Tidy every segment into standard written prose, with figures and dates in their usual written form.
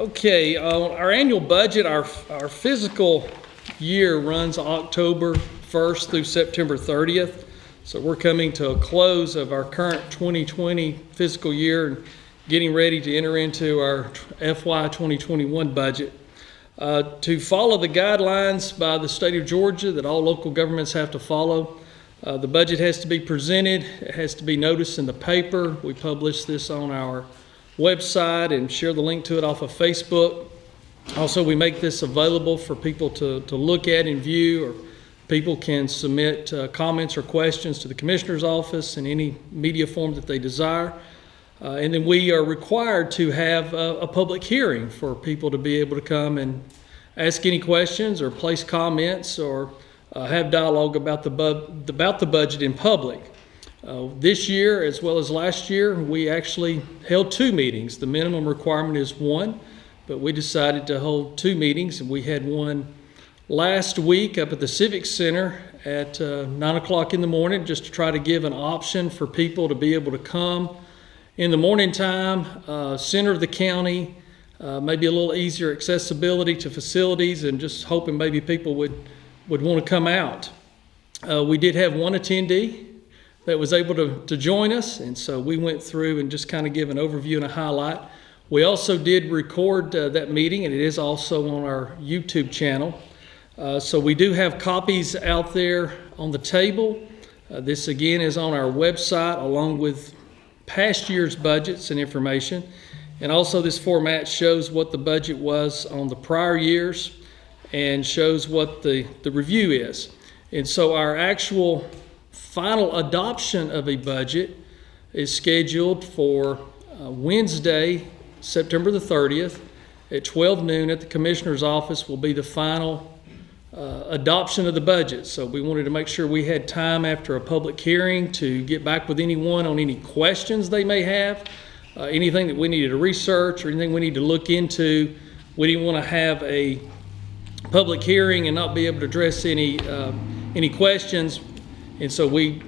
Okay, our annual budget, our fiscal year runs October 1st through September 30th. So we're coming to a close of our current 2020 fiscal year and getting ready to enter into our FY 2021 budget. To follow the guidelines by the state of Georgia that all local governments have to follow, the budget has to be presented, it has to be noticed in the paper. We publish this on our website and share the link to it off of Facebook. Also, we make this available for people to look at and view, or people can submit comments or questions to the Commissioner's office in any media form that they desire. And then we are required to have a public hearing for people to be able to come and ask any questions or place comments or have dialogue about the budget in public. This year, as well as last year, we actually held 2 meetings. The minimum requirement is 1, but we decided to hold 2 meetings, and we had one last week up at the Civic Center at 9 o'clock in the morning, just to try to give an option for people to be able to come in the morning time, center of the county, maybe a little easier accessibility to facilities, and just hoping maybe people would want to come out. We did have one attendee that was able to join us, and so we went through and just kind of give an overview and a highlight. We also did record that meeting, and it is also on our YouTube channel. So we do have copies out there on the table. This again is on our website along with past year's budgets and information. And also this format shows what the budget was on the prior years and shows what the review is. And so our actual final adoption of a budget is scheduled for Wednesday, September the 30th at 12 noon at the Commissioner's office will be the final adoption of the budget. So we wanted to make sure we had time after a public hearing to get back with anyone on any questions they may have, anything that we needed to research or anything we need to look into. We didn't want to have a public hearing and not be able to address any questions. And so we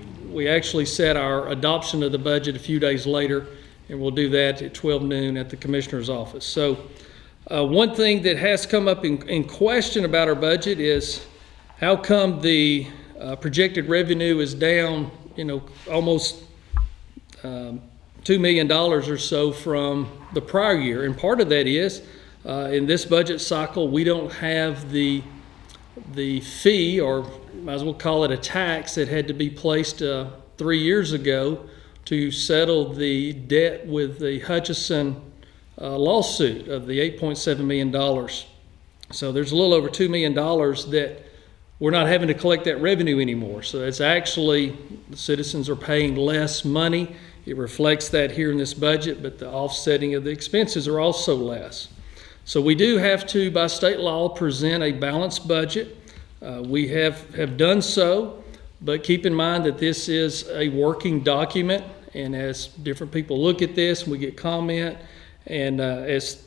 actually set our adoption of the budget a few days later, and we'll do that at 12 noon at the Commissioner's office. So one thing that has come up in question about our budget is how come the projected revenue is down, almost $2 million or so from the prior year. And part of that is in this budget cycle, we don't have the fee, or might as well call it a tax, that had to be placed 3 years ago to settle the debt with the Hutchison lawsuit of the $8.7 million. So there's a little over $2 million that we're not having to collect that revenue anymore. So it's actually, the citizens are paying less money. It reflects that here in this budget, but the offsetting of the expenses are also less. So we do have to, by state law, present a balanced budget. We have done so, but keep in mind that this is a working document, and as different people look at this and we get comment, and as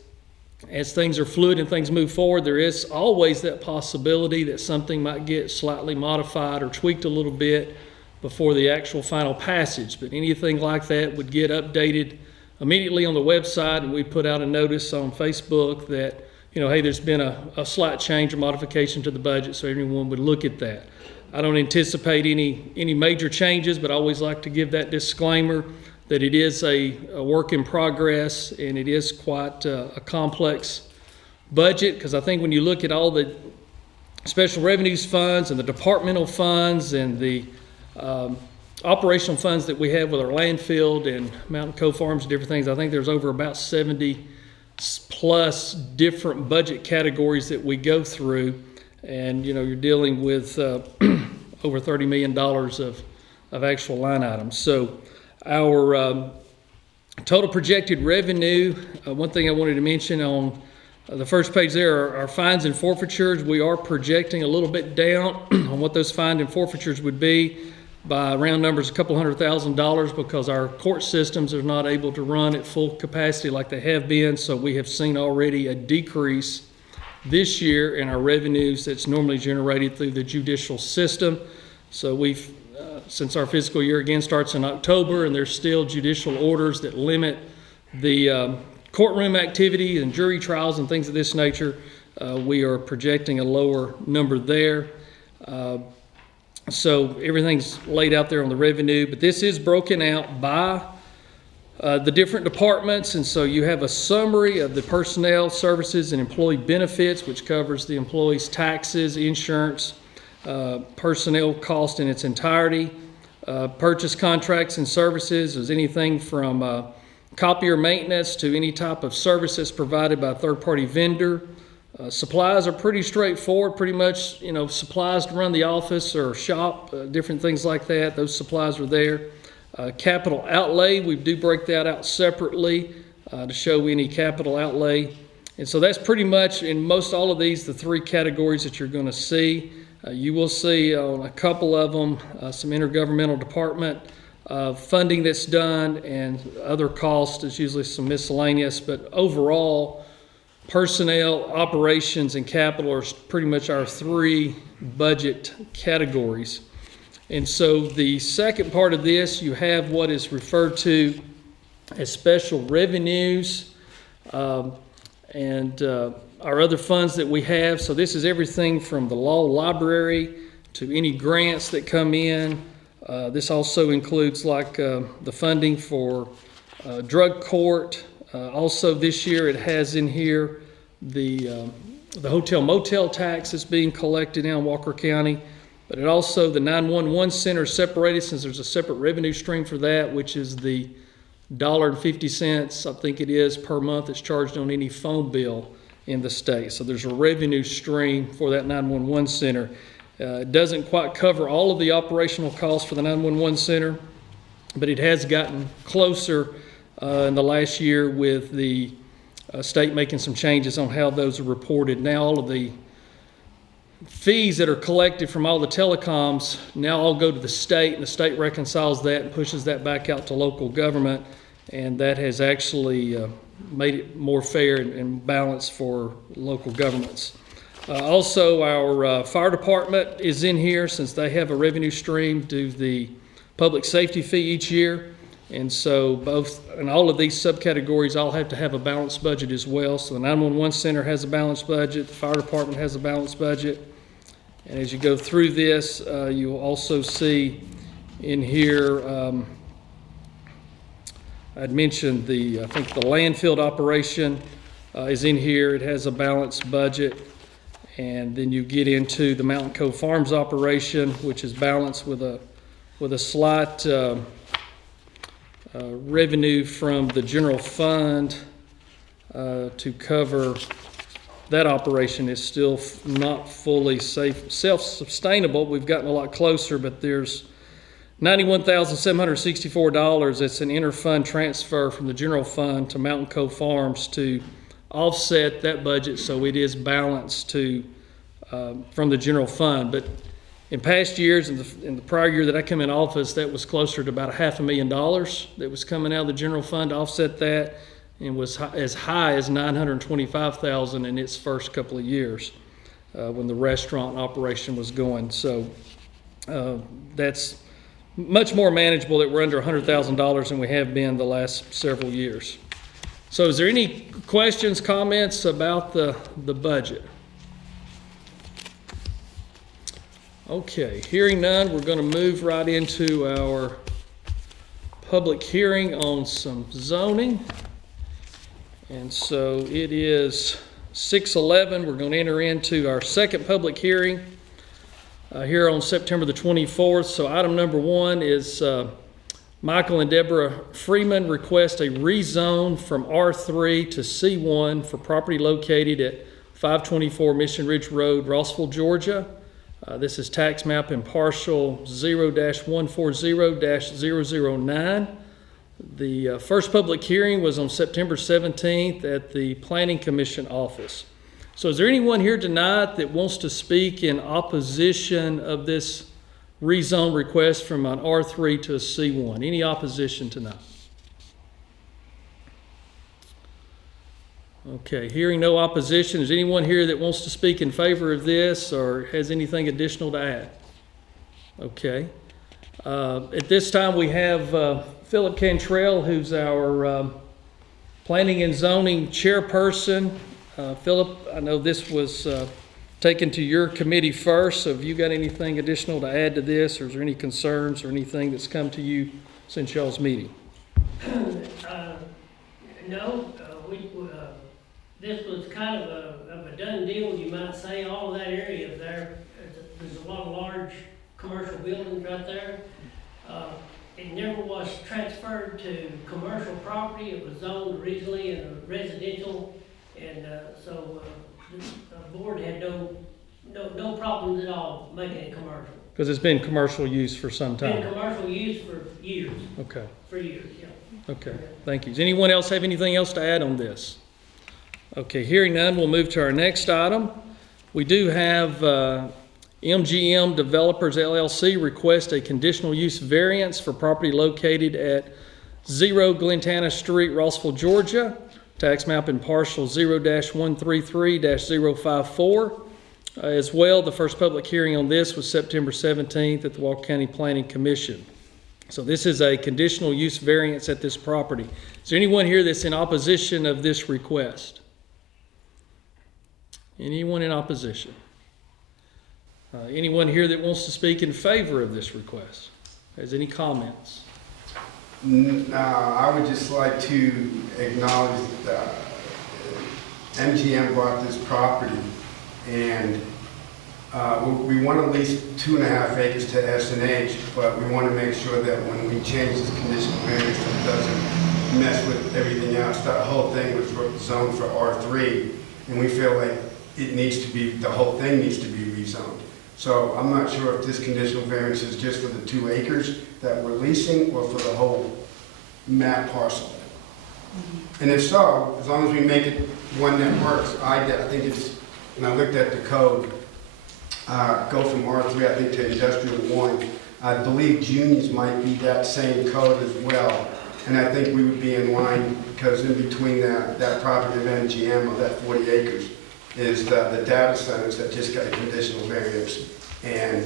things are fluid and things move forward, there is always that possibility that something might get slightly modified or tweaked a little bit before the actual final passage. But anything like that would get updated immediately on the website, and we put out a notice on Facebook that, hey, there's been a slight change or modification to the budget, so everyone would look at that. I don't anticipate any major changes, but I always like to give that disclaimer that it is a work in progress, and it is quite a complex budget, because I think when you look at all the special revenues funds and the departmental funds and the operational funds that we have with our landfill and Mountain Cove Farms and different things, I think there's over about 70 plus different budget categories that we go through, and you're dealing with over $30 million of actual line items. So our total projected revenue, one thing I wanted to mention on the first page there are our fines and forfeitures. We are projecting a little bit down on what those fines and forfeitures would be, by round numbers a couple $100,000, because our court systems are not able to run at full capacity like they have been. So we have seen already a decrease this year in our revenues that's normally generated through the judicial system. So we've since our fiscal year again starts in October, and there's still judicial orders that limit the courtroom activity and jury trials and things of this nature, we are projecting a lower number there. So everything's laid out there on the revenue, but this is broken out by the different departments, and so you have a summary of the personnel, services, and employee benefits, which covers the employees' taxes, insurance, personnel cost in its entirety. Purchase contracts and services is anything from copier maintenance to any type of services provided by a third-party vendor. Supplies are pretty straightforward, pretty much, supplies to run the office or shop, different things like that. Those supplies are there. Capital outlay, we do break that out separately to show any capital outlay. And so that's pretty much, in most all of these, the three categories that you're going to see. You will see on a couple of them some intergovernmental department funding that's done, and other costs is usually some miscellaneous, but overall, personnel, operations, and capital are pretty much our three budget categories. And so the second part of this, you have what is referred to as special revenues and our other funds that we have. So this is everything from the law library to any grants that come in. This also includes like the funding for drug court. Also this year it has in here the hotel motel tax is being collected now in Walker County, but it also the 911 center is separated, since there's a separate revenue stream for that, which is the $1.50, I think it is, per month that's charged on any phone bill in the state. So there's a revenue stream for that 911 center. It doesn't quite cover all of the operational costs for the 911 center, but it has gotten closer in the last year with the state making some changes on how those are reported. Now all of the fees that are collected from all the telecoms now all go to the state, and the state reconciles that and pushes that back out to local government, and that has actually made it more fair and balanced for local governments. Also, our fire department is in here, since they have a revenue stream due to the public safety fee each year. And so both, and all of these subcategories all have to have a balanced budget as well. So the 911 center has a balanced budget, the fire department has a balanced budget. And as you go through this, you'll also see in here, I'd mentioned I think the landfill operation is in here. It has a balanced budget. And then you get into the Mountain Cove Farms operation, which is balanced with a slight revenue from the general fund to cover that operation. Is still not fully self-sustainable. We've gotten a lot closer, but there's $91,764. It's an inter-fund transfer from the general fund to Mountain Cove Farms to offset that budget, so it is balanced to from the general fund. But in past years, in the prior year that I came in office, that was closer to about $500,000 that was coming out of the general fund to offset that, and was as high as $925,000 in its first couple of years when the restaurant operation was going. So that's much more manageable that we're under $100,000 than we have been the last several years. So is there any questions, comments about the budget? Okay, hearing none, we're going to move right into our public hearing on some zoning. And so it is 6:11. We're going to enter into our second public hearing here on September the 24th. So item number one is Michael and Deborah Freeman request a rezone from R3 to C1 for property located at 524 Mission Ridge Road, Rossville, Georgia. This is tax map and parcel 0-140-009. The first public hearing was on September 17th at the Planning Commission office. So is there anyone here tonight that wants to speak in opposition of this rezone request from an R3 to a C1? Any opposition tonight? Okay, hearing no opposition, is anyone here that wants to speak in favor of this or has anything additional to add? Okay. At this time we have Philip Cantrell, who's our Planning and Zoning Chairperson, Philip, I know this was taken to your committee first, so have you got anything additional to add to this, or is there any concerns or anything that's come to you since y'all's meeting? No, this was kind of a done deal, you might say. All of that area there, there's a lot of large commercial buildings right there. It never was transferred to commercial property. It was zoned originally in a residential, and so the board had no problems at all making it commercial. Because it's been commercial use for some time. Been commercial use for years. Okay. For years, yeah. Okay, thank you. Does anyone else have anything else to add on this? Okay, hearing none, we'll move to our next item. We do have MGM Developers LLC request a conditional use variance for property located at 0 Glentana Street, Rossville, Georgia. Tax map and parcel 0-133-054. As well, the first public hearing on this was September 17th at the Walker County Planning Commission. So this is a conditional use variance at this property. Is there anyone here that's in opposition of this request? Anyone in opposition? Anyone here that wants to speak in favor of this request? Has any comments? I would just like to acknowledge that MGM bought this property, and we want at least 2.5 acres to S&H, but we want to make sure that when we change this conditional variance, it doesn't mess with everything else. That whole thing was zoned for R3, and we feel like it needs to be, the whole thing needs to be rezoned. So I'm not sure if this conditional variance is just for the 2 acres that we're leasing or for the whole map parcel. And if so, as long as we make it one that works, I think it's, and I looked at the code, go from R3, I think, to industrial 1. I believe juniors might be that same code as well. And I think we would be in line, because in between that property of MGM of that 40 acres is the data centers that just got a conditional variance, and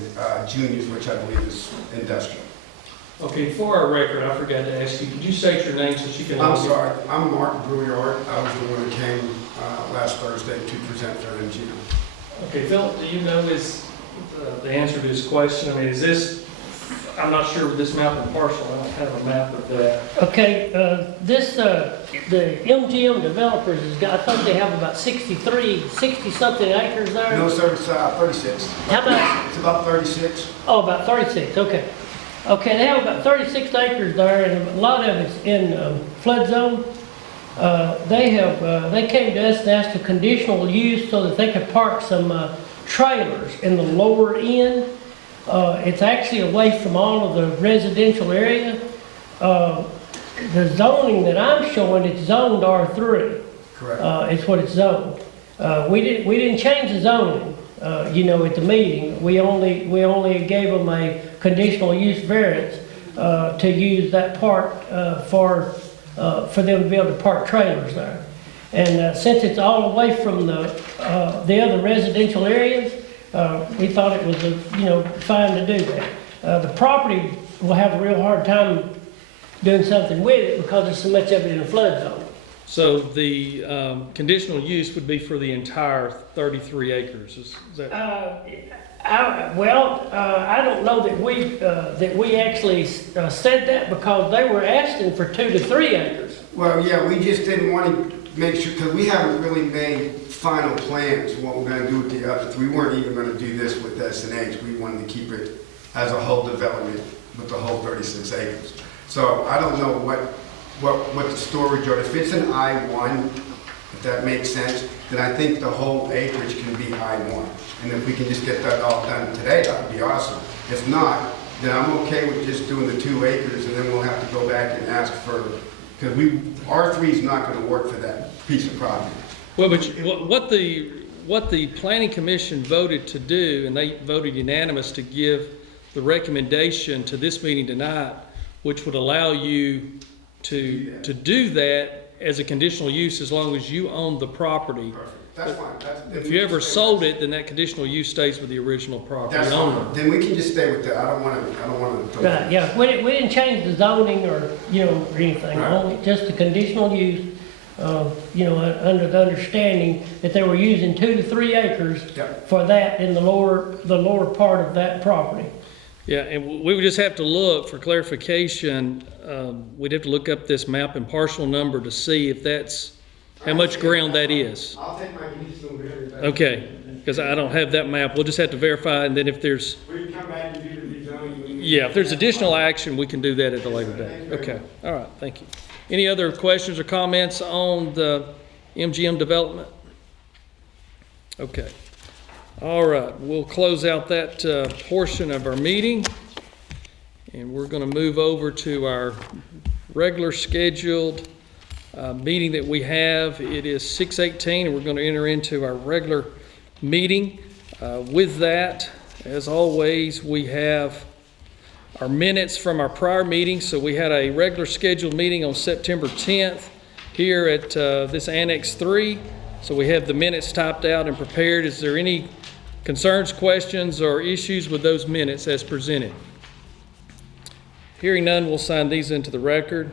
juniors, which I believe is industrial. Okay, for our record, I forgot to ask you, could you state your name so she can... I'm sorry, I'm Mark Brouillard. I was the one that came last Thursday to present for MGM. Okay, Phil, do you know the answer to this question? I mean, is this, I'm not sure with this map and parcel, I don't have a map of that. Okay, the MGM Developers has got, I think they have about 60-something acres there. No, sir, it's 36. How about? It's about 36. Oh, about 36, okay. Okay, they have about 36 acres there, and a lot of it's in flood zone. They came to us and asked for conditional use so that they could park some trailers in the lower end. It's actually away from all of the residential area. The zoning that I'm showing, it's zoned R3. Correct. It's what it's zoned. We didn't change the zoning, at the meeting. We only gave them a conditional use variance to use that part for them to be able to park trailers there. And since it's all away from the other residential areas, we thought it was fine to do that. The property will have a real hard time doing something with it because there's so much of it in a flood zone. So the conditional use would be for the entire 33 acres, is that? I don't know that we actually said that, because they were asking for 2 to 3 acres. Well, yeah, we just didn't want to make sure, because we haven't really made final plans what we're going to do with the other 3. We weren't even going to do this with S&H. We wanted to keep it as a whole development with the whole 36 acres. So I don't know what the storage are. If it's an I-1, if that makes sense, then I think the whole acreage can be I-1. And if we can just get that all done today, that would be awesome. If not, then I'm okay with just doing the 2 acres, and then we'll have to go back and ask for, because R3 is not going to work for that piece of property. Well, but what the Planning Commission voted to do, and they voted unanimous to give the recommendation to this meeting tonight, which would allow you to do that as a conditional use as long as you own the property. Perfect. That's fine. If you ever sold it, then that conditional use stays with the original property owner. Fine. Then we can just stay with that. I don't want to. Right, yeah, we didn't change the zoning or anything, right. Only just the conditional use. under the understanding that they were using 2 to 3 acres Yep. for that in the lower part of that property. Yeah, and we would just have to look for clarification. We'd have to look up this map and parcel number to see if that's, how much ground that is. I'll take my pieces over here. Okay, because I don't have that map. We'll just have to verify, and then if there's, We can come back and do the rezoning. yeah, if there's additional action, we can do that at a later date. Okay, all right, thank you. Any other questions or comments on the MGM development? Okay. All right, we'll close out that portion of our meeting, and we're going to move over to our regular scheduled meeting that we have. It is 6:18, and we're going to enter into our regular meeting. With that, as always, we have our minutes from our prior meeting. So we had a regular scheduled meeting on September 10th here at this Annex 3. So we have the minutes typed out and prepared. Is there any concerns, questions, or issues with those minutes as presented? Hearing none, we'll sign these into the record.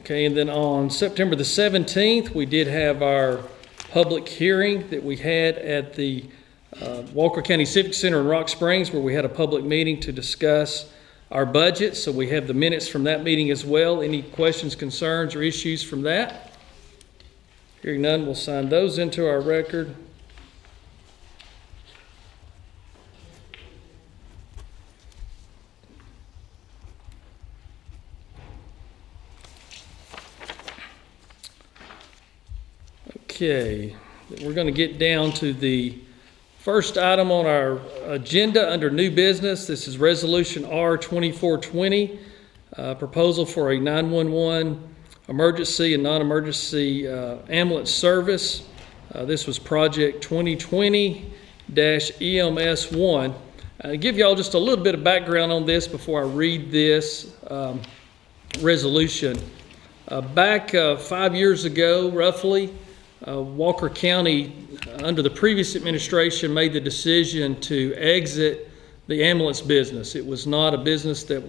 Okay, and then on September the 17th, we did have our public hearing that we had at the Walker County Civic Center in Rock Springs, where we had a public meeting to discuss our budget. So we have the minutes from that meeting as well. Any questions, concerns, or issues from that? Hearing none, we'll sign those into our record. Okay, we're going to get down to the first item on our agenda under new business. This is Resolution R 2420, proposal for a 911 emergency and non-emergency ambulance service. This was project 2020-EMS1. I'll give y'all just a little bit of background on this before I read this resolution. Back 5 years ago, roughly, Walker County, under the previous administration, made the decision to exit the ambulance business. It was not a business that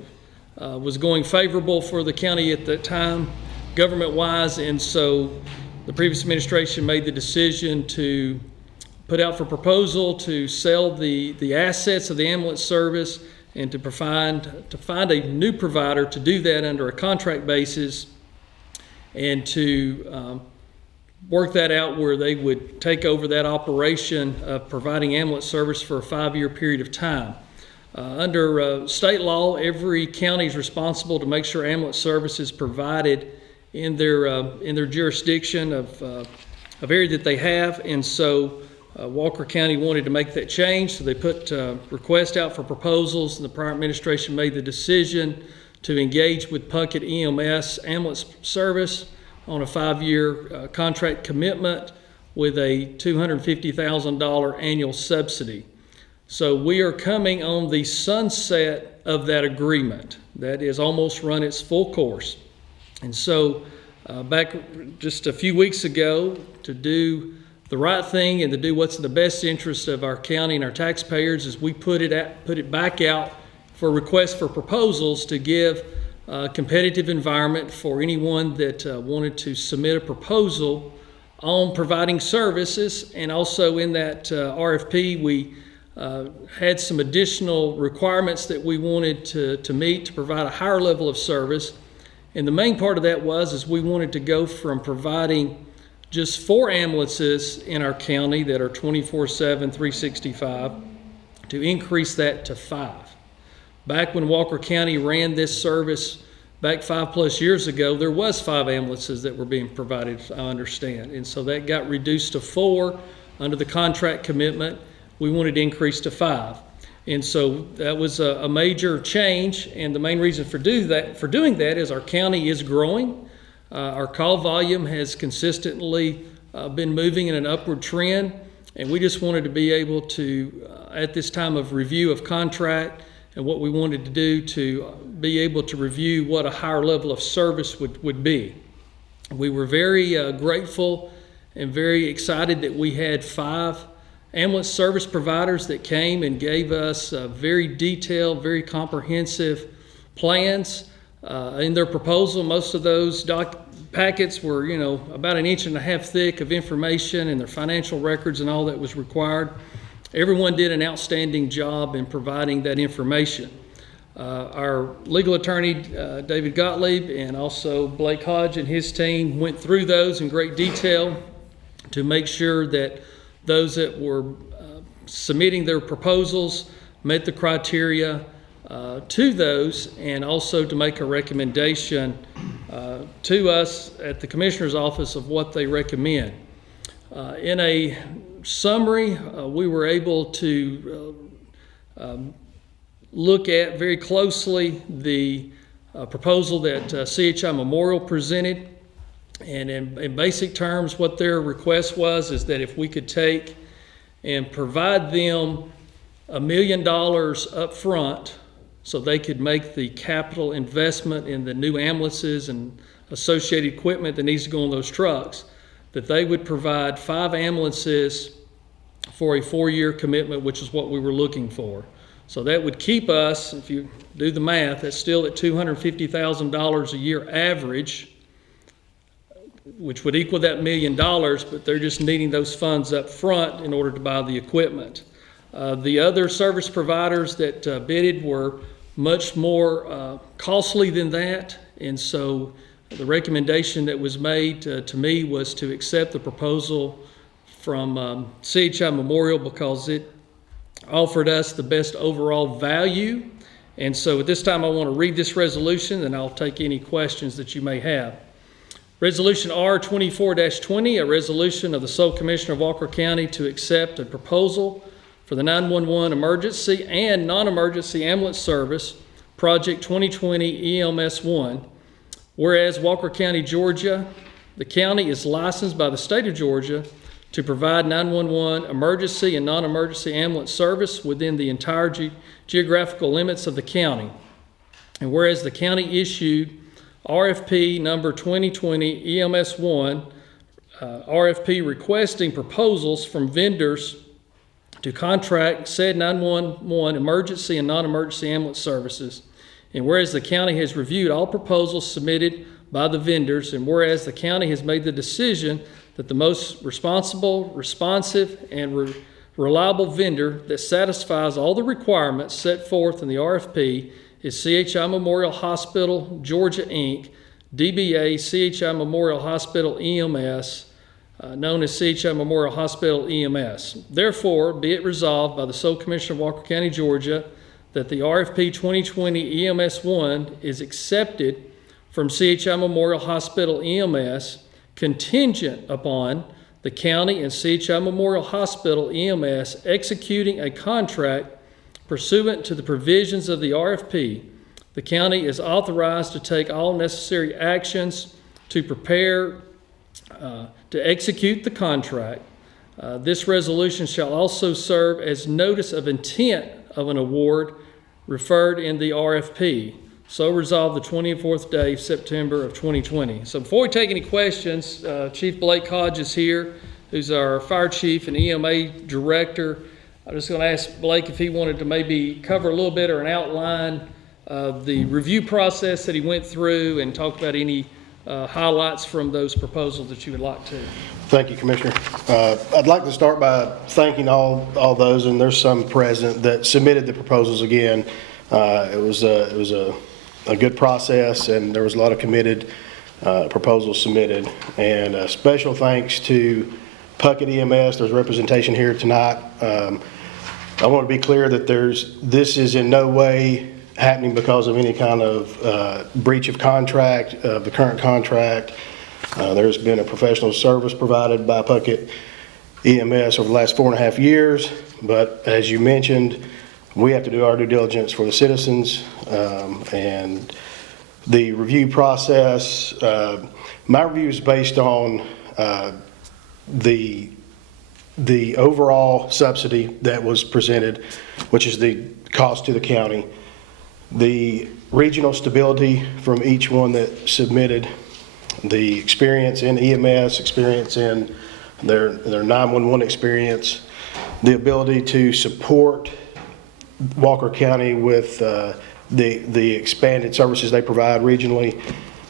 was going favorable for the county at that time, government-wise, and so the previous administration made the decision to put out for proposal to sell the assets of the ambulance service and to find a new provider to do that under a contract basis, and to work that out where they would take over that operation of providing ambulance service for a 5-year period of time. Under state law, every county is responsible to make sure ambulance service is provided in their jurisdiction of area that they have, and so Walker County wanted to make that change, so they put requests out for proposals, and the prior administration made the decision to engage with Puckett EMS ambulance service on a 5-year contract commitment with a $250,000 annual subsidy. So we are coming on the sunset of that agreement. That is almost run its full course. And so back just a few weeks ago, to do the right thing and to do what's in the best interest of our county and our taxpayers, is we put it back out for requests for proposals to give competitive environment for anyone that wanted to submit a proposal on providing services. And also in that RFP, we had some additional requirements that we wanted to meet to provide a higher level of service. And the main part of that is we wanted to go from providing just 4 ambulances in our county that are 24/7, 365, to increase that to 5. Back when Walker County ran this service back 5+ years ago, there was 5 ambulances that were being provided, I understand. And so that got reduced to 4 under the contract commitment. We wanted to increase to 5. And so that was a major change. And the main reason for doing that is our county is growing. Our call volume has consistently been moving in an upward trend. And we just wanted to be able to, at this time of review of contract, and what we wanted to do to be able to review what a higher level of service would be. We were very grateful am very excited that we had 5 ambulance service providers that came and gave us very detailed, very comprehensive plans in their proposal. Most of those packets were, about 1.5 inches thick of information and their financial records and all that was required. Everyone did an outstanding job in providing that information. Our legal attorney, David Gottlieb, and also Blake Hodge and his team went through those in great detail to make sure that those that were submitting their proposals met the criteria to those, and also to make a recommendation to us at the Commissioner's Office of what they recommend. In a summary, we were able to look at very closely the proposal that CHI Memorial presented, and in basic terms what their request was is that if we could take and provide them $1 million up front so they could make the capital investment in the new ambulances and associated equipment that needs to go on those trucks, that they would provide 5 ambulances for a 4-year commitment, which is what we were looking for. So that would keep us, if you do the math, that's still at $250,000 a year average, which would equal that $1 million, but they're just needing those funds up front in order to buy the equipment. The other service providers that bidded were much more costly than that, and so the recommendation that was made to me was to accept the proposal from CHI Memorial because it offered us the best overall value. And so at this time I want to read this resolution, and I'll take any questions that you may have. Resolution R24-20, a resolution of the sole commissioner of Walker County to accept a proposal for the 911 emergency and non-emergency ambulance service, Project 2020 EMS 1. Whereas Walker County, Georgia, the county is licensed by the state of Georgia to provide 911 emergency and non-emergency ambulance service within the entire geographical limits of the county. And whereas the county issued RFP number 2020 EMS 1, RFP requesting proposals from vendors to contract said 911 emergency and non-emergency ambulance services. And whereas the county has reviewed all proposals submitted by the vendors, and whereas the county has made the decision that the most responsible, responsive, and reliable vendor that satisfies all the requirements set forth in the RFP is CHI Memorial Hospital, Georgia, Inc., DBA CHI Memorial Hospital EMS, known as CHI Memorial Hospital EMS. Therefore, be it resolved by the sole commissioner of Walker County, Georgia, that the RFP 2020 EMS 1 is accepted from CHI Memorial Hospital EMS, contingent upon the county and CHI Memorial Hospital EMS executing a contract pursuant to the provisions of the RFP. The county is authorized to take all necessary actions to prepare to execute the contract. This resolution shall also serve as notice of intent of an award referred in the RFP. So resolved the 24th day of September of 2020. So before we take any questions, Chief Blake Hodge is here, who's our fire chief and EMA director. I'm just going to ask Blake if he wanted to maybe cover a little bit or an outline of the review process that he went through and talk about any highlights from those proposals that you would like to. Thank you, Commissioner. I'd like to start by thanking all those, and there's some present, that submitted the proposals again. It was a good process, and there was a lot of committed proposals submitted. And a special thanks to Puckett EMS. There's representation here tonight. I want to be clear that this is in no way happening because of any kind of breach of contract, of the current contract. There's been a professional service provided by Puckett EMS over the last 4.5 years, but as you mentioned, we have to do our due diligence for the citizens, and the review process, my review is based on the overall subsidy that was presented, which is the cost to the county, the regional stability from each one that submitted, the experience in EMS, experience in their 911 experience, the ability to support Walker County with the expanded services they provide regionally.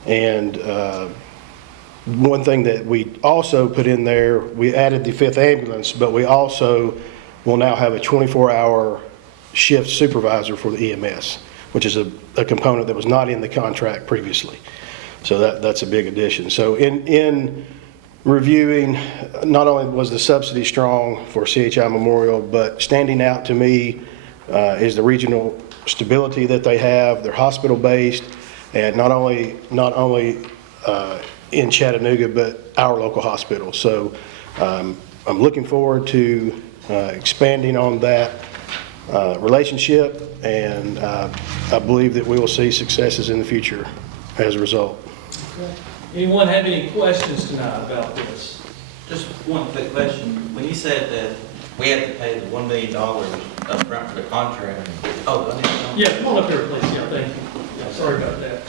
And one thing that we also put in there, we added the 5th ambulance, but we also will now have a 24-hour shift supervisor for the EMS, which is a component that was not in the contract previously. So that's a big addition. So in reviewing, not only was the subsidy strong for CHI Memorial, but standing out to me is the regional stability that they have. They're hospital-based, and not only in Chattanooga, but our local hospital. So I'm looking forward to expanding on that relationship, and I believe that we will see successes in the future as a result. Anyone have any questions tonight about this? Just one quick question. When you said that we had to pay the $1 million up front for the contract, oh, I didn't know. Yeah, come on up here, please. Yeah, thank you. Yeah, sorry about that.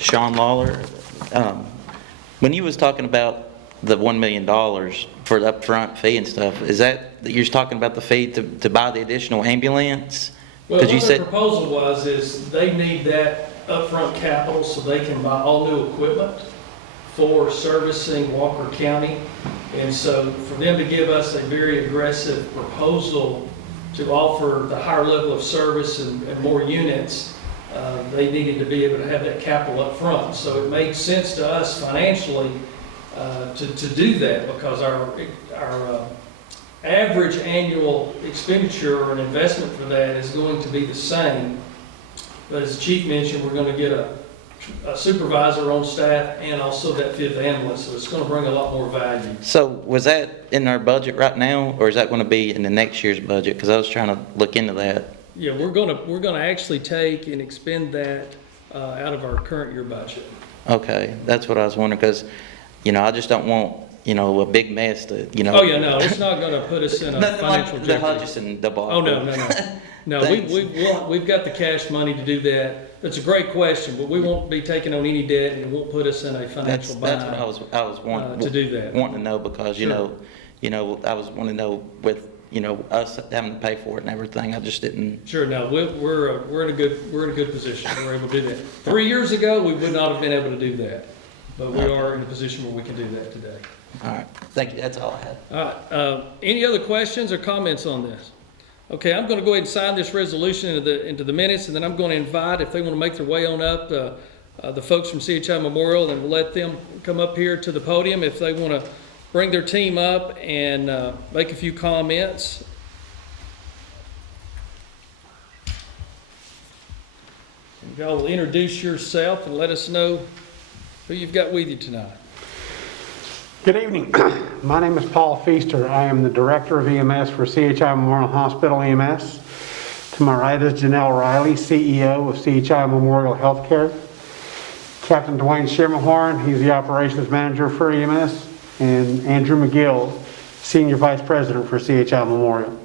Sean Lawler, when you was talking about the $1 million for the upfront fee and stuff, is that you're talking about the fee to buy the additional ambulance? Well, Because you what their said, proposal was is they need that upfront capital so they can buy all new equipment for servicing Walker County. And so for them to give us a very aggressive proposal to offer the higher level of service and more units, they needed to be able to have that capital up front. So it made sense to us financially to do that, because our average annual expenditure and investment for that is going to be the same. But as the chief mentioned, we're going to get a supervisor on staff and also that 5th ambulance, so it's going to bring a lot more value. so was that in our budget right now, or is that going to be in the next year's budget? Because I was trying to look into that. Yeah, we're going to actually take and expend that out of our current year budget. Okay, that's what I was wondering, because, I just don't want, a big mess to, Oh, yeah, no, it's not going to put us in a Nothing financial like the jeopardy. Hutchison debacle. Oh, no. No, Thanks. we've got the cash money to do that. That's a great question, but we won't be taking on any debt, and it won't put us in a financial That's what I bind was wanting to do that. wanting to know, because Sure. I was wanting to know with us having to pay for it and everything. I just didn't. Sure, no, we're in a good position. We're able to do that. 3 years ago, we would not have been able to do that, but we are in a position where we can do that today. All right, thank you. That's all I had. All right, any other questions or comments on this? Okay, I'm going to go ahead and sign this resolution into the minutes, and then I'm going to invite, if they want to make their way on up, the folks from CHI Memorial, and we'll let them come up here to the podium if they want to bring their team up and make a few comments. Y'all will introduce yourself and let us know who you've got with you tonight. Good evening. My name is Paul Feaster. I am the Director of EMS for CHI Memorial Hospital EMS. To my right is Janelle Riley, CEO of CHI Memorial Healthcare. Captain Dwayne Schermerhorn, he's the Operations Manager for EMS. And Andrew McGill, Senior Vice President for CHI Memorial.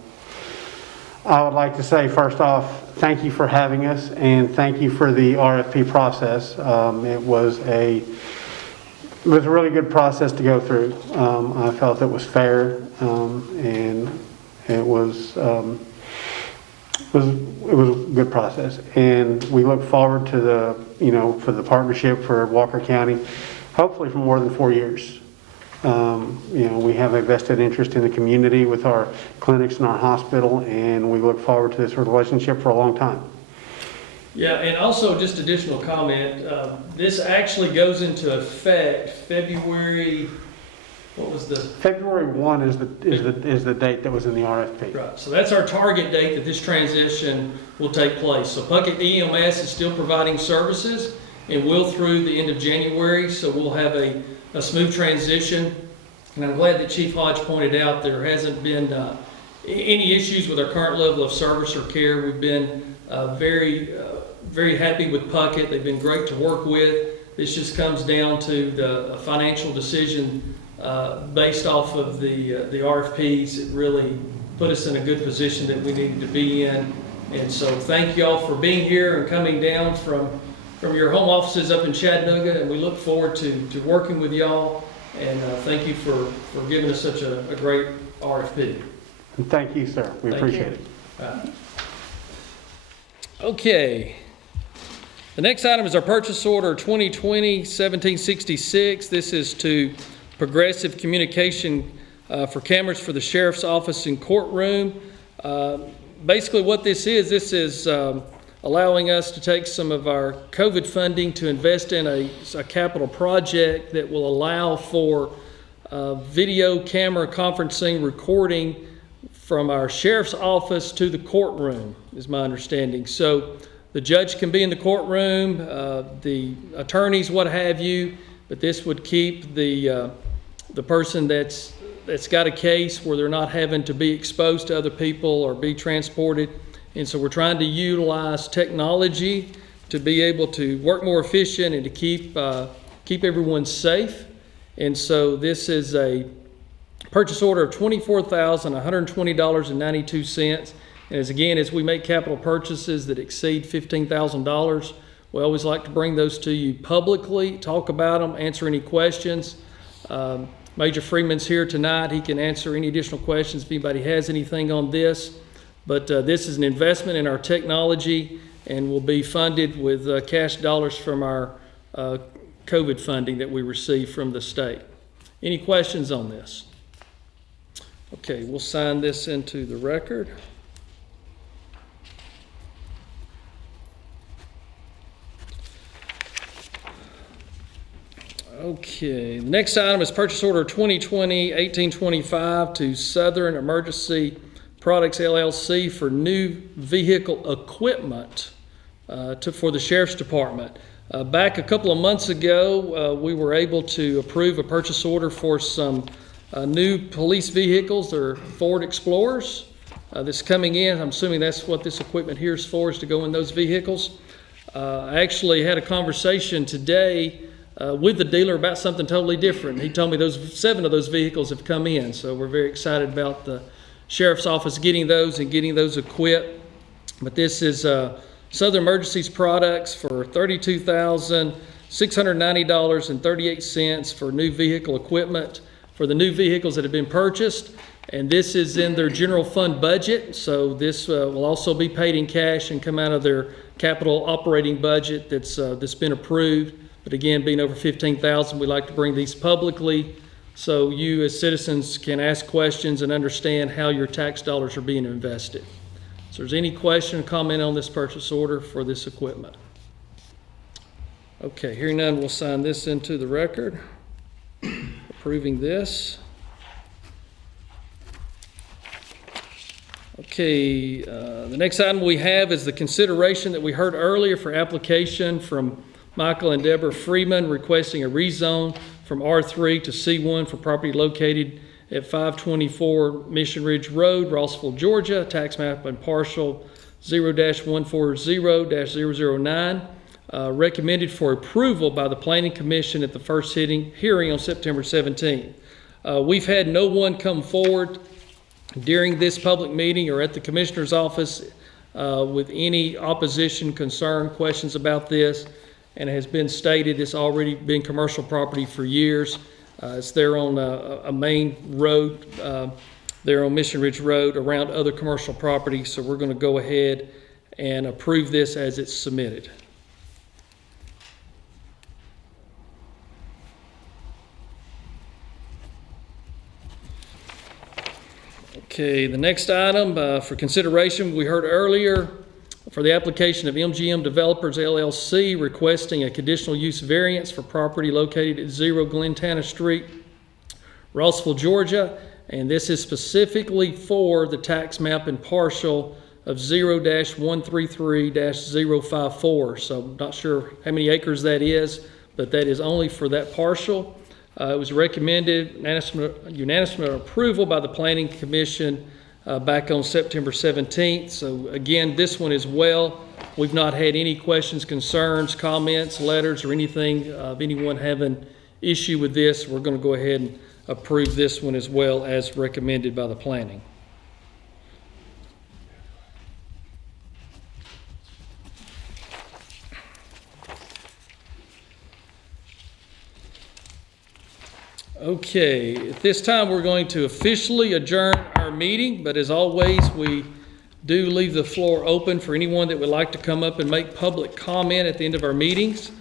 I would like to say, first off, thank you for having us, and thank you for the RFP process. It was a really good process to go through. I felt it was fair, and it was a good process. And we look forward to for the partnership for Walker County, hopefully for more than 4 years. We have a vested interest in the community with our clinics and our hospital, and we look forward to this relationship for a long time. Yeah, and also just additional comment, this actually goes into effect February, what was the? February 1 is the date that was in the RFP. Right, so that's our target date that this transition will take place. So Puckett EMS is still providing services and will through the end of January, so we'll have a smooth transition. And I'm glad that Chief Hodge pointed out there hasn't been any issues with our current level of service or care. We've been very happy with Puckett. They've been great to work with. This just comes down to the financial decision based off of the RFPs. It really put us in a good position that we needed to be in. And so thank you all for being here and coming down from from your home offices up in Chattanooga, and we look forward to working with y'all. And thank you for giving us such a great RFP. And thank you, sir. We Thank appreciate you. it. Okay. The next item is our purchase order 2020-1766. This is to Progressive Communication for cameras for the sheriff's office and courtroom. Basically what this is allowing us to take some of our COVID funding to invest in a capital project that will allow for video camera conferencing recording from our sheriff's office to the courtroom, is my understanding. So the judge can be in the courtroom, the attorneys, what have you, but this would keep the person that's got a case where they're not having to be exposed to other people or be transported. And so we're trying to utilize technology to be able to work more efficient and to keep everyone safe. And so this is a purchase order of $24,120.92. And as we make capital purchases that exceed $15,000, we always like to bring those to you publicly, talk about them, answer any questions. Major Freeman's here tonight. He can answer any additional questions if anybody has anything on this. But this is an investment in our technology and will be funded with cash dollars from our COVID funding that we receive from the state. Any questions on this? Okay, we'll sign this into the record. Okay, the next item is purchase order 2020-1825 to Southern Emergency Products LLC for new vehicle equipment for the Sheriff's Department. Back a couple of months ago, we were able to approve a purchase order for some new police vehicles. They're Ford Explorers. That's coming in. I'm assuming that's what this equipment here is for, is to go in those vehicles. I actually had a conversation today with the dealer about something totally different. He told me 7 of those vehicles have come in, so we're very excited about the Sheriff's Office getting those and getting those equipped. But this is Southern Emergencies products for $32,690.38 for new vehicle equipment for the new vehicles that have been purchased. And this is in their general fund budget, so this will also be paid in cash and come out of their capital operating budget that's been approved. But again, being over $15,000, we like to bring these publicly so you as citizens can ask questions and understand how your tax dollars are being invested. So is there any question or comment on this purchase order for this equipment? Okay, hearing none, we'll sign this into the record, approving this. Okay, the next item we have is the consideration that we heard earlier for application from Michael and Deborah Freeman requesting a rezone from R3 to C1 for property located at 524 Mission Ridge Road, Rossville, Georgia, tax map and parcel 0-140-009, recommended for approval by the Planning Commission at the first hearing on September 17th. We've had no one come forward during this public meeting or at the Commissioner's office with any opposition, concern, questions about this. And it has been stated it's already been commercial property for years. It's there on a main road, there on Mission Ridge Road, around other commercial properties. So we're going to go ahead and approve this as it's submitted. Okay, the next item for consideration, we heard earlier, for the application of MGM Developers LLC requesting a conditional use variance for property located at 0 Glentana Street, Rossville, Georgia. And this is specifically for the tax map and parcel of 0-133-054. So I'm not sure how many acres that is, but that is only for that parcel. It was recommended unanimous approval by the Planning Commission back on September 17th. So again, this one as well, we've not had any questions, concerns, comments, letters, or anything of anyone having issue with this. We're going to go ahead and approve this one as well as recommended by the planning. Okay, at this time, we're going to officially adjourn our meeting, but as always, we do leave the floor open for anyone that would like to come up and make public comment at the end of our meetings.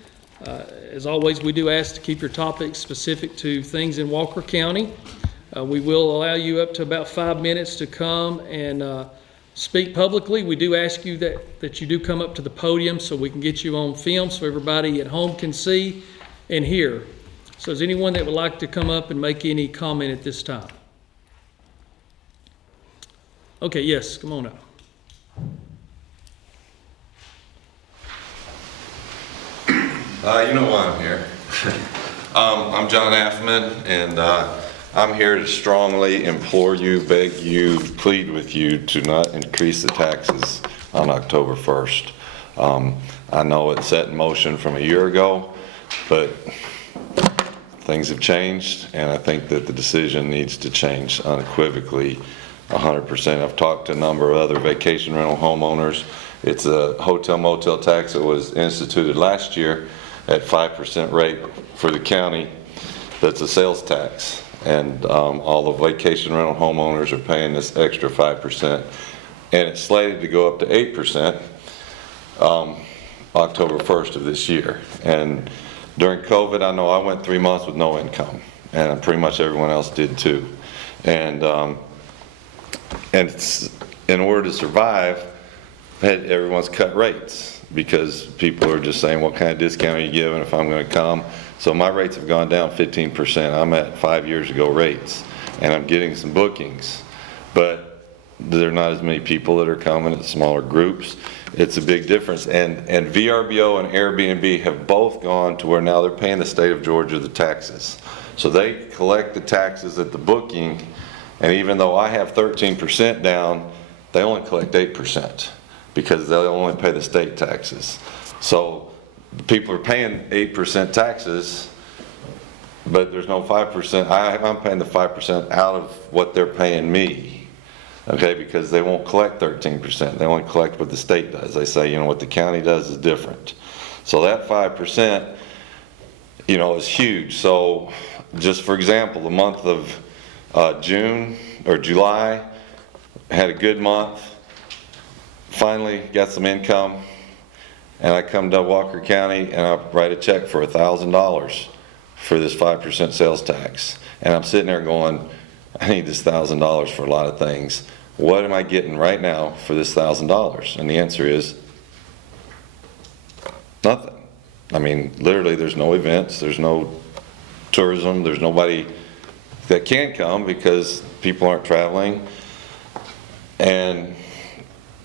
As always, we do ask to keep your topics specific to things in Walker County. We will allow you up to about 5 minutes to come and speak publicly. We do ask you that you do come up to the podium so we can get you on film so everybody at home can see and hear. So is anyone that would like to come up and make any comment at this time? Okay, yes, come on up. You know why I'm here. I'm John Affman, and I'm here to strongly implore you, beg you, plead with you to not increase the taxes on October 1st. I know it's set in motion from a year ago, but things have changed, and I think that the decision needs to change unequivocally 100%. I've talked to a number of other vacation rental homeowners. It's a hotel motel tax that was instituted last year at 5% rate for the county. That's a sales tax, and all the vacation rental homeowners are paying this extra 5%, and it's slated to go up to 8% October 1st of this year. And during COVID, I know I went 3 months with no income, and pretty much everyone else did too. And it's, in order to survive, everyone's cut rates because people are just saying, what kind of discount are you giving if I'm going to come? So my rates have gone down 15%. I'm at 5 years ago rates, and I'm getting some bookings, but there are not as many people that are coming. It's smaller groups. It's a big difference. And VRBO and Airbnb have both gone to where now they're paying the state of Georgia the taxes. So they collect the taxes at the booking, and even though I have 13% down, they only collect 8% because they'll only pay the state taxes. So people are paying 8% taxes, but there's no 5%. I'm paying the 5% out of what they're paying me. Okay, because they won't collect 13%. They only collect what the state does. They say, you know, what the county does is different. So that 5%, you know, is huge. So just for example, the month of June or July, had a good month, finally got some income, and I come to Walker County and I write a check for $1,000 for this 5% sales tax. And I'm sitting there going, I need this $1,000 for a lot of things. What am I getting right now for this $1,000? And the answer is nothing. I mean, literally, there's no events, there's no tourism, there's nobody that can come because people aren't traveling. And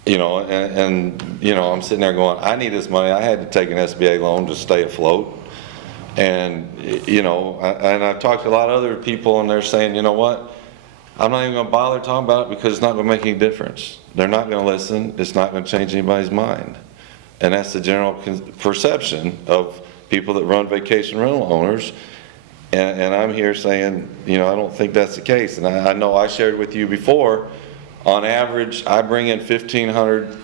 you know, and you know, I'm sitting there going, I need this money. I had to take an SBA loan to stay afloat. And you know, and I've talked to a lot of other people, and they're saying, you know what? I'm not even going to bother talking about it because it's not going to make any difference. They're not going to listen. It's not going to change anybody's mind. And that's the general perception of people that run vacation rental owners. And I'm here saying, you know, I don't think that's the case. And I know I shared with you before, on average, I bring in 1,500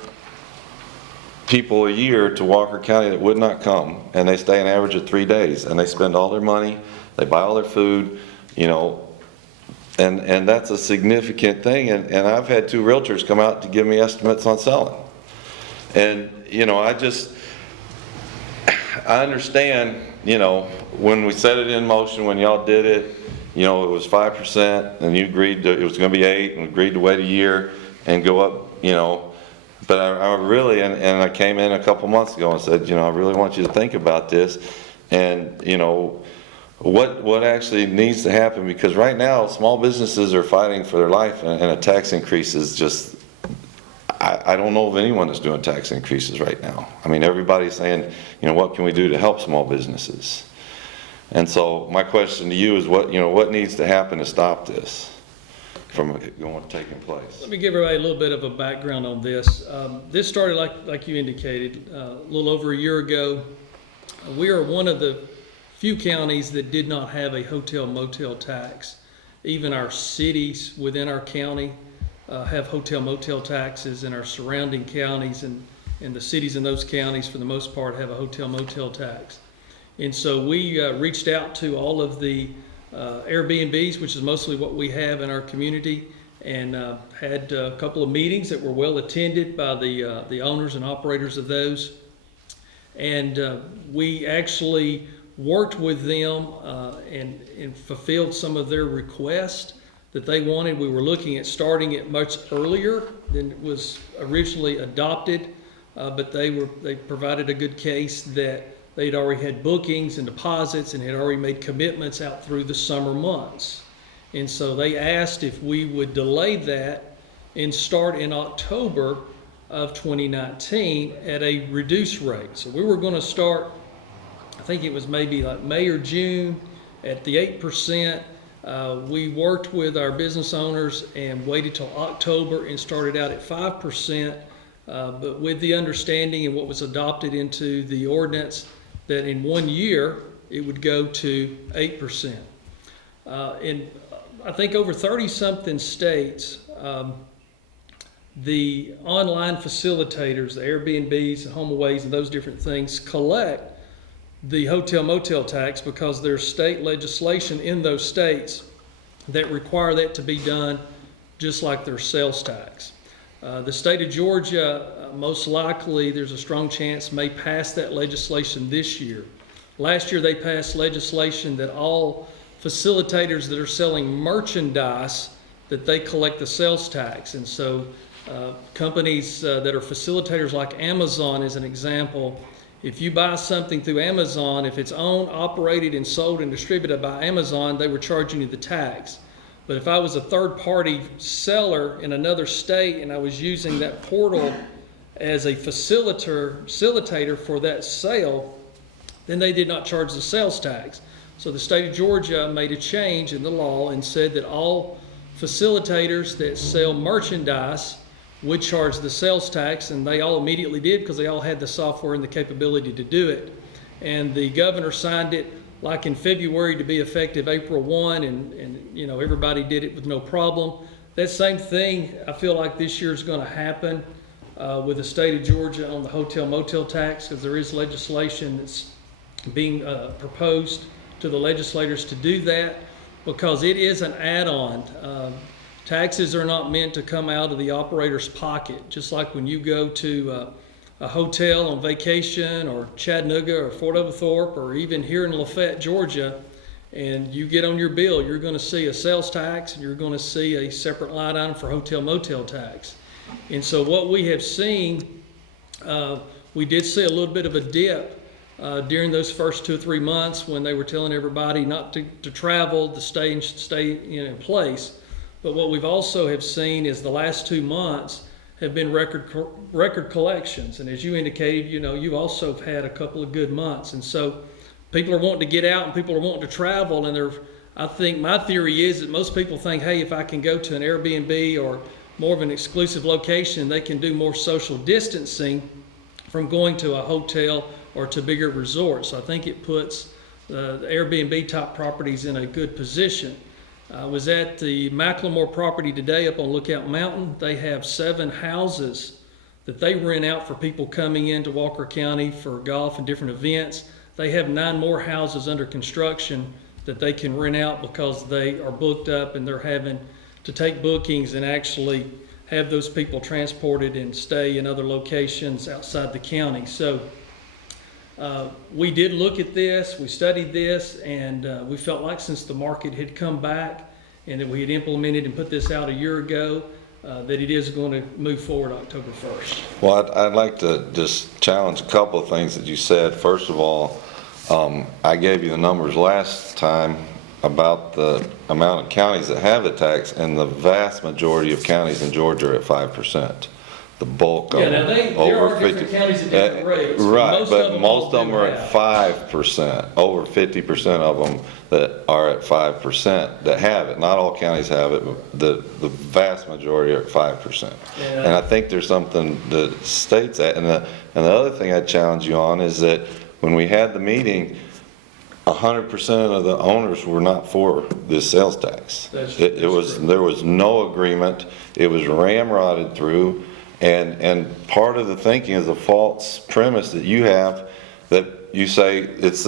people a year to Walker County that would not come. And they stay an average of 3 days. And they spend all their money. They buy all their food, you know. And that's a significant thing, and I've had 2 realtors come out to give me estimates on selling. And, you know, I understand, you know, when we set it in motion, when y'all did it, you know, it was 5%, and you agreed to, it was gonna be 8, and agreed to wait a year and go up, you know. But I really, and I came in a couple months ago and said, you know, I really want you to think about this, and, you know, what actually needs to happen, because right now small businesses are fighting for their life, and a tax increase is just, I don't know of anyone that's doing tax increases right now. I mean, everybody's saying, you know, what can we do to help small businesses? And so my question to you is, what needs to happen to stop this from taking place? Let me give everybody a little bit of a background on this. This started, like you indicated, a little over a year ago. We are one of the few counties that did not have a hotel motel tax. Even our cities within our county have hotel motel taxes, and our surrounding counties and the cities in those counties for the most part have a hotel motel tax. And so we reached out to all of the Airbnbs, which is mostly what we have in our community, and had a couple of meetings that were well attended by the owners and operators of those. And we actually worked with them and fulfilled some of their requests that they wanted. We were looking at starting it much earlier than it was originally adopted, but they provided a good case that they'd already had bookings and deposits and had already made commitments out through the summer months. And so they asked if we would delay that and start in October of 2019 at a reduced rate. So we were going to start, I think it was maybe like May or June, at the 8%. We worked with our business owners and waited till October and started out at 5%, but with the understanding and what was adopted into the ordinance that in 1 year it would go to 8%. And I think over 30-something states, the online facilitators, the Airbnbs and HomeAways and those different things, collect the hotel motel tax because there's state legislation in those states that require that to be done just like their sales tax. The state of Georgia, most likely there's a strong chance may pass that legislation this year. Last year they passed legislation that all facilitators that are selling merchandise, that they collect the sales tax. And so companies that are facilitators like Amazon as an example, if you buy something through Amazon, if it's owned, operated, and sold and distributed by Amazon, they were charging you the tax. But if I was a third-party seller in another state and I was using that portal as a facilitator for that sale, then they did not charge the sales tax. So the state of Georgia made a change in the law and said that all facilitators that sell merchandise would charge the sales tax, and they all immediately did because they all had the software and the capability to do it. And the governor signed it like in February to be effective April 1, and you know, everybody did it with no problem. That same thing I feel like this year is going to happen with the state of Georgia on the hotel motel tax, because there is legislation that's being proposed to the legislators to do that, because it is an add-on. Taxes are not meant to come out of the operator's pocket. Just like when you go to a hotel on vacation, or Chattanooga or Fort Oglethorpe, or even here in Lafayette, Georgia, and you get on your bill, you're going to see a sales tax and you're going to see a separate line item for hotel motel tax. And so what we have seen, we did see a little bit of a dip during those first 2 or 3 months when they were telling everybody not to travel, to stay in place. But what we've also have seen is the last 2 months have been record collections. And as you indicated, you know, you've also had a couple of good months. And so people are wanting to get out and people are wanting to travel. And I think my theory is that most people think, hey, if I can go to an Airbnb or more of an exclusive location, they can do more social distancing from going to a hotel or to bigger resorts. So I think it puts the Airbnb type properties in a good position. I was at the Macklemore property today up on Lookout Mountain. They have 7 houses that they rent out for people coming into Walker County for golf and different events. They have 9 more houses under construction that they can rent out because they are booked up and they're having to take bookings and actually have those people transported and stay in other locations outside the county. So we did look at this, we studied this, and we felt like since the market had come back and that we had implemented and put this out a year ago, that it is going to move forward October 1st. Well, I'd like to just challenge a couple of things that you said. First of all, I gave you the numbers last time about the amount of counties that have the tax, and the vast majority of counties in Georgia are at 5%. The bulk of now there over are 50. different counties at different rates. Right, but most of them are do at 5%. Over 50% of them that are at 5% that have it. Not all counties have it, but the vast majority are at 5%. Yeah. And I think there's something that states that. And the other thing I'd challenge you on is that when we had the meeting, 100% of the owners were not for this sales tax. There was no agreement. It was ramrodded through. And part of the thinking is a false premise that you have, that you say it's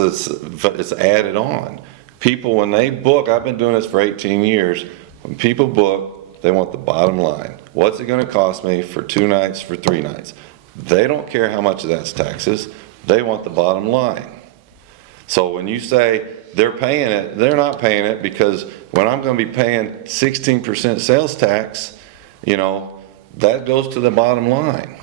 added on. People, when they book, I've been doing this for 18 years, when people book, they want the bottom line. What's it gonna cost me for 2 nights, for 3 nights? They don't care how much of that's taxes, they want the bottom line. So when you say they're paying it, they're not paying it, because when I'm gonna be paying 16% sales tax, you know, that goes to the bottom line.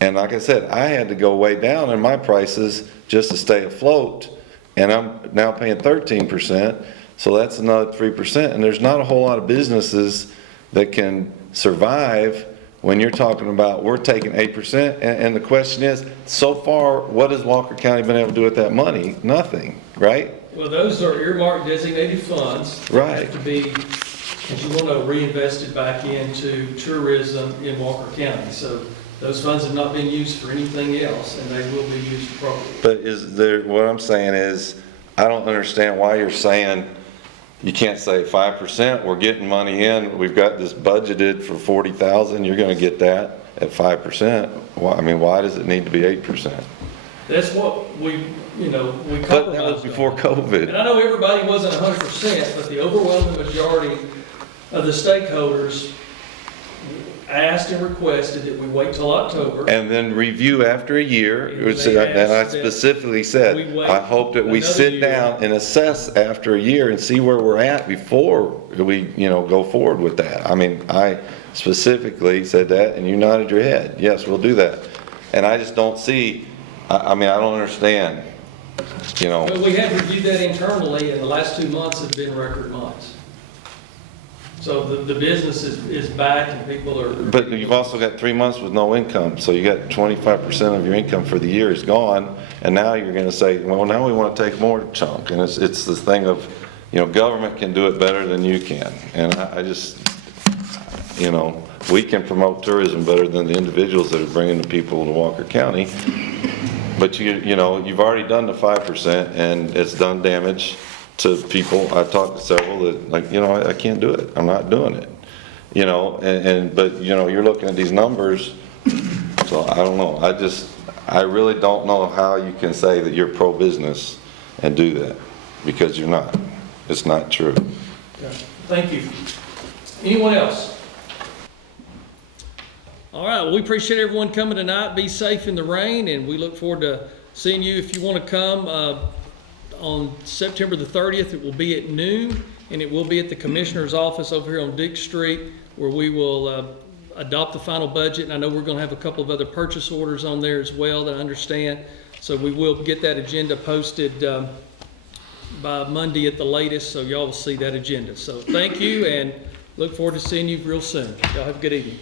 And like I said, I had to go way down in my prices just to stay afloat, and I'm now paying 13%, so that's another 3%, and there's not a whole lot of businesses that can survive when you're talking about, we're taking 8%, and the question is, so far, what has Walker County been able to do with that money? Nothing, right? Well, those are earmarked designated funds. Right. Have to be, because you want to reinvest it back into tourism in Walker County. So those funds have not been used for anything else, and they will be used appropriately. But is there, what I'm saying is, I don't understand why you're saying you can't say 5%, we're getting money in, we've got this budgeted for 40,000, you're gonna get that at 5%. Why, I mean, why does it need to be 8%? That's what we compromised But that was before on. COVID. And I know everybody wasn't 100%, but the overwhelming majority of the stakeholders asked and requested that we wait till October. And then review after a year, And which, they and I asked that specifically said, we wait I hope that we another sit year. down and assess after a year and see where we're at before we, go forward with that. I mean, I specifically said that, and you nodded your head, yes, we'll do that. And I just don't see, I mean, I don't understand, But we have reviewed that internally, and the last 2 months have been record months. So the business is back, and people are. But you've also got 3 months with no income, so you got 25% of your income for the year is gone, and now you're gonna say, well, now we wanna take more chunk, and it's this thing of, government can do it better than you can, and I just, we can promote tourism better than the individuals that are bringing the people to Walker County, but you've already done the 5%, and it's done damage to people. I've talked to several that, I can't do it, I'm not doing it, but you're looking at these numbers, so I don't know, I really don't know how you can say that you're pro-business and do that, because you're not. It's not true. Yeah. Thank you. Anyone else? All right, well, we appreciate everyone coming tonight. Be safe in the rain, and we look forward to seeing you. If you want to come on September the 30th, it will be at noon, and it will be at the Commissioner's office over here on Dick Street, where we will adopt the final budget. And I know we're going to have a couple of other purchase orders on there as well that I understand. So we will get that agenda posted by Monday at the latest, so y'all will see that agenda. So thank you, and look forward to seeing you real soon. Y'all have a good evening.